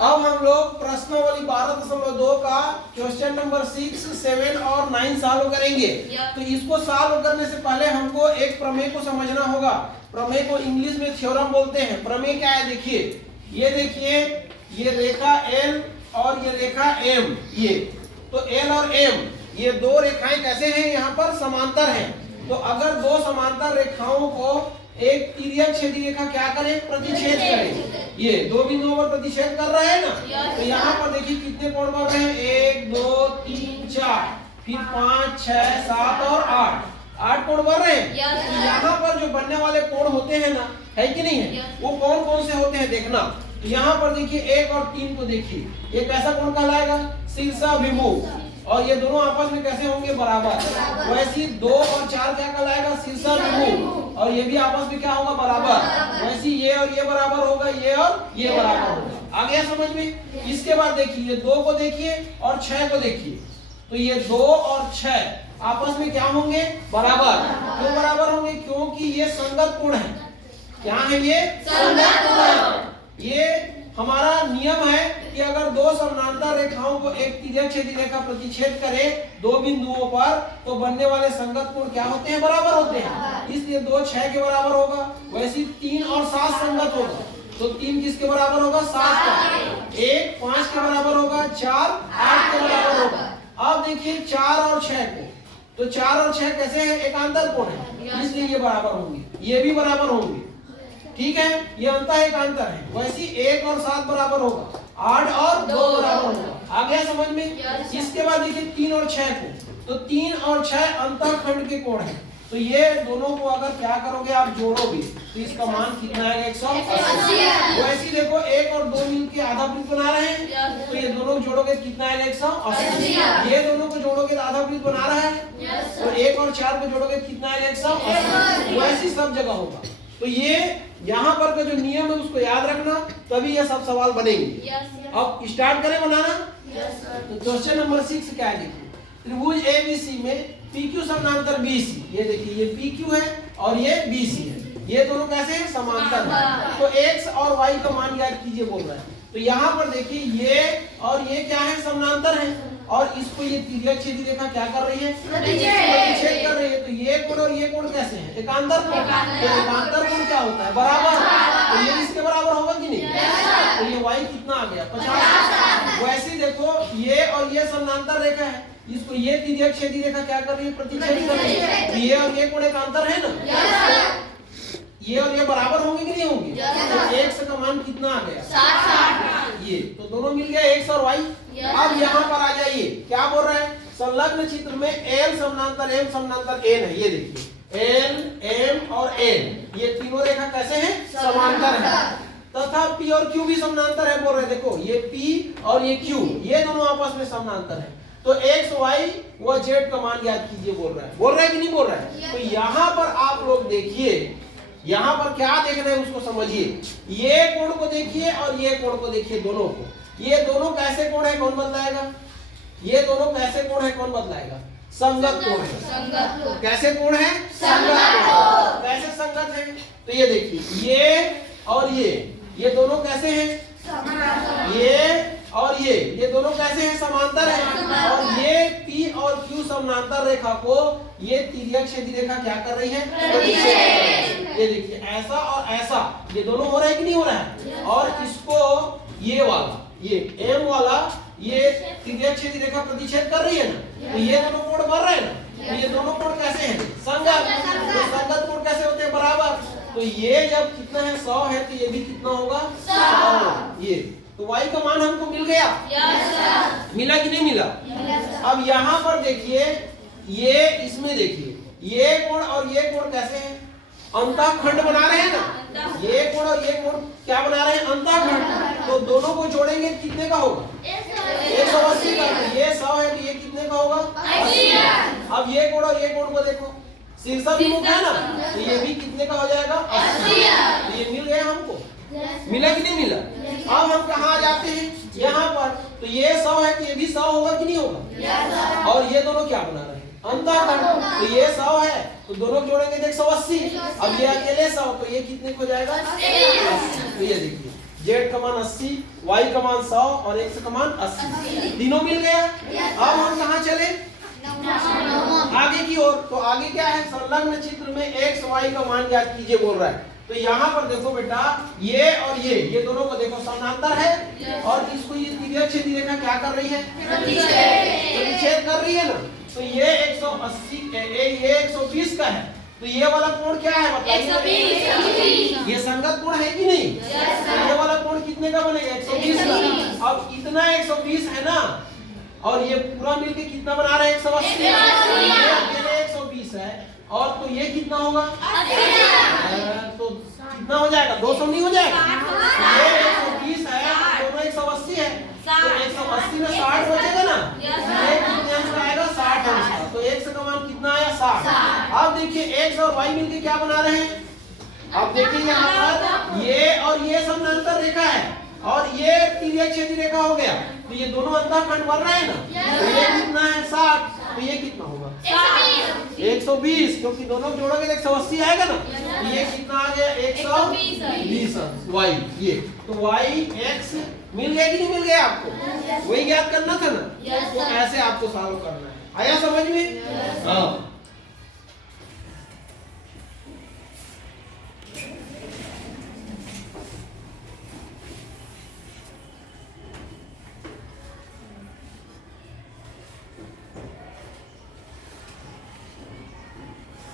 अब हम लोग प्रश्नावली 12.2 का क्वेश्चन नंबर 6, 7 और 9 सॉल्व करेंगे। तो इसको सॉल्व करने से पहले हमको एक प्रमेय को समझना होगा। प्रमेय को इंग्लिश में थ्योरम बोलते हैं। प्रमेय क्या है देखिए, ये देखिए, ये रेखा L और ये रेखा M, ये तो L और M ये दो रेखाएं कैसे हैं, यहाँ पर समांतर हैं। तो अगर दो समांतर रेखाओं को एक तिर्यक छेदी रेखा क्या करे, प्रतिच्छेद करे। ये दो बिंदुओं पर प्रतिच्छेद कर रहे हैं ना, तो यहाँ पर देखिए कितने कोण बन रहे हैं, 1 2 3 4, फिर 5 6 7 और 8 कोण बन रहे हैं। तो यहाँ पर जो बनने वाले कोण होते हैं ना, है कि नहीं है, वो कौन कौन से होते हैं देखना। तो यहाँ पर देखिए 1 और 3 को देखिए, ये कैसा कोण कहलाएगा, शीर्षाभिमुख, और ये दोनों आपस में कैसे होंगे, बराबर। वैसे 2 और 4 क्या कहलाएगा, शीर्षाभिमुख, और ये भी आपस में क्या होगा, बराबर। वैसे ये और ये बराबर होगा, ये और ये बराबर होगा। आ गया समझ में। इसके बाद देखिए ये 2 को देखिए और 6 को देखिए, तो ये 2 और 6 आपस में क्या होंगे, बराबर। क्यों बराबर होंगे, क्योंकि ये संगत कोण है। क्या है ये, संगत कोण है। ये हमारा नियम है कि अगर दो समानांतर रेखाओं को एक तिर्यक छेदी रेखा प्रतिच्छेद करे दो बिंदुओं पर, तो बनने वाले संगत कोण क्या होते हैं, बराबर होते हैं। इसलिए 2 6 के बराबर होगा। वैसे 3 और 7 संगत होगा, तो 3 किसके बराबर होगा, 7 का। 1 5 के बराबर होगा, 4 8 के बराबर होगा। अब देखिए 4 और 6 को, तो 4 और 6 कैसे हैं, एकांतर कोण है, इसलिए ये बराबर होंगे, ये भी बराबर होंगे। ठीक है, ये अंतः एकांतर है। वैसे 1 और 7 बराबर होगा, 8 और 2 बराबर होगा। आ गया समझ में। इसके बाद देखिए 3 और 6 को, तो 3 और 6 अंतःखंड के कोण है। तो ये दोनों को अगर क्या करोगे, आप जोड़ोगे, तो इसका मान कितना आएगा, 180। वैसे देखो 1 और 2 मिलकर आधा वृत्त बना रहे हैं, तो ये दोनों को जोड़ोगे कितना आएगा, 180। ये दोनों को जोड़ोगे तो आधा वृत्त बना रहा है, और 1 और 4 को जोड़ोगे कितना आएगा, 180। वैसे सब जगह होगा। तो ये यहाँ पर का जो नियम है उसको याद रखना, तभी ये सब सवाल बनेंगे। अब स्टार्ट करें बनाना। तो क्वेश्चन नंबर 6 क्या है देखिए, त्रिभुज ABC में PQ समानांतर BC। ये देखिए ये PQ है और ये BC है, ये दोनों कैसे हैं, समांतर है। तो x और y का मान याद कीजिए बोल रहा है। तो यहाँ पर देखिए ये और ये क्या है, समानांतर है, और इसको ये तिर्यक छेदी रेखा क्या कर रही है, प्रतिच्छेद कर रही है। तो ये कोण और ये कोण कैसे हैं, एकांतर कोण। तो एकांतर कोण क्या होता है, बराबर। तो ये इसके बराबर होगा कि नहीं। तो ये y कितना आ गया, 50। वैसे देखो ये और ये समानांतर रेखा है, इसको ये तिर्यक छेदी रेखा क्या कर रही है, प्रतिच्छेद कर रही है। तो ये और ये कोण एकांतर है ना, ये और ये बराबर होंगे कि नहीं होंगे। तो x का मान कितना आ गया, 60। ये तो दोनों मिल गया, x और y। अब यहाँ पर आ जाइए, क्या बोल रहा है, संलग्न चित्र में L समानांतर M समानांतर N है। ये देखिए L M और N ये तीनों रेखा कैसे हैं, समांतर है। तथा P और Q भी समानांतर है बोल रहे हैं। देखो ये P और ये Q ये दोनों आपस में समानांतर है। तो x y व z का मान याद कीजिए बोल रहा है कि नहीं बोल रहा है। तो यहाँ पर आप लोग देखिए, यहाँ पर क्या देखना है उसको समझिए। ये कोण को देखिए और ये कोण को देखिए, दोनों को। ये दोनों कैसे कोण है, कौन बदलाएगा, ये दोनों कैसे कोण है, कौन बदलाएगा, संगत कोण है। कैसे कोण है, संगत कोण। कैसे संगत है, तो ये देखिए ये और ये दोनों कैसे हैं, ये और ये दोनों कैसे हैं, समांतर है। और ये P और Q समानांतर रेखा को ये तिर्यक छेदी रेखा क्या कर रही है, प्रतिच्छेद। ये देखिए ऐसा और ऐसा ये दोनों हो रहा है कि नहीं हो रहा है। और इसको ये वाला, ये M वाला ये तिर्यक छेदी रेखा प्रतिच्छेद कर रही है ना, तो ये दोनों कोण बन रहे हैं ना। तो ये दोनों कोण कैसे हैं, संगत। तो संगत कोण कैसे होते हैं, बराबर। तो ये जब कितना है, 100 है, तो ये भी कितना होगा, 100। ये तो y का मान हमको मिल गया, मिला कि नहीं मिला। अब यहाँ पर देखिए, ये इसमें देखिए ये कोण और ये कोण कैसे हैं, अंतःखंड बना रहे हैं ना। ये कोण और ये कोण क्या बना रहे हैं, अंतःखंड। तो दोनों को जोड़ेंगे कितने का होगा, 180 का। तो ये 100 है, तो ये कितने का होगा, 80। अब ये कोण और ये कोण को देखो, शीर्षाभिमुख है ना, तो ये भी कितने का हो जाएगा, 80। तो ये मिल गया हमको, मिला कि नहीं मिला। अब हम कहाँ आ जाते हैं, यहाँ पर। तो ये 100 है, तो ये भी 100 होगा कि नहीं होगा। और ये दोनों क्या बना रहे हैं, अंतःखंड। तो ये 100 है, तो दोनों जोड़ेंगे तो 180। अब ये अकेले 100, तो ये कितने को जाएगा, 80। तो ये देखिए z का मान 80, y का मान 100 और x का मान 80। तीनों मिल गया। अब हम कहाँ चले? आगे की ओर। तो आगे क्या है? संलग्न चित्र में x y का मान ज्ञात कीजिए बोल रहा है। तो यहाँ पर देखो बेटा, ये और ये दोनों को देखो समानांतर है और इसको ये तिर्यक छेदी रेखा क्या कर रही है? प्रतिच्छेद कर रही है ना। तो ये 180 ये 120 का है। तो ये वाला कोण क्या है बताइए? 120। ये संगत कोण है कि नहीं? ये वाला कोण कितने का बनेगा? 120 का। अब इतना 120 है ना, और ये पूरा मिलके कितना बना रहा है? 180। ये अकेले 120 है, और तो ये कितना होगा? तो कितना हो जाएगा? 200 नहीं हो जाएगा? ये 120 है, दोनों 180 है, तो 180 में 60 बचेगा ना। ये कितने अंश का आएगा? 60 अंश का। तो x का मान कितना आया? 60। अब देखिए x और y मिलके क्या बना रहे हैं? अब देखिए यहाँ पर ये और ये समानांतर रेखा है और ये तिर्यक छेदी रेखा हो गया। तो ये दोनों अंतःखंड बन रहे हैं ना। तो ये कितना है? 60। तो ये कितना होगा? 120, क्योंकि दोनों जोड़ोगे तो 180 आएगा ना। तो ये कितना आ गया? 120 y। ये तो y x मिल गया कि नहीं मिल गया? आपको वही ज्ञात करना था ना। तो ऐसे आपको सॉल्व करना है। आया समझ में? हाँ।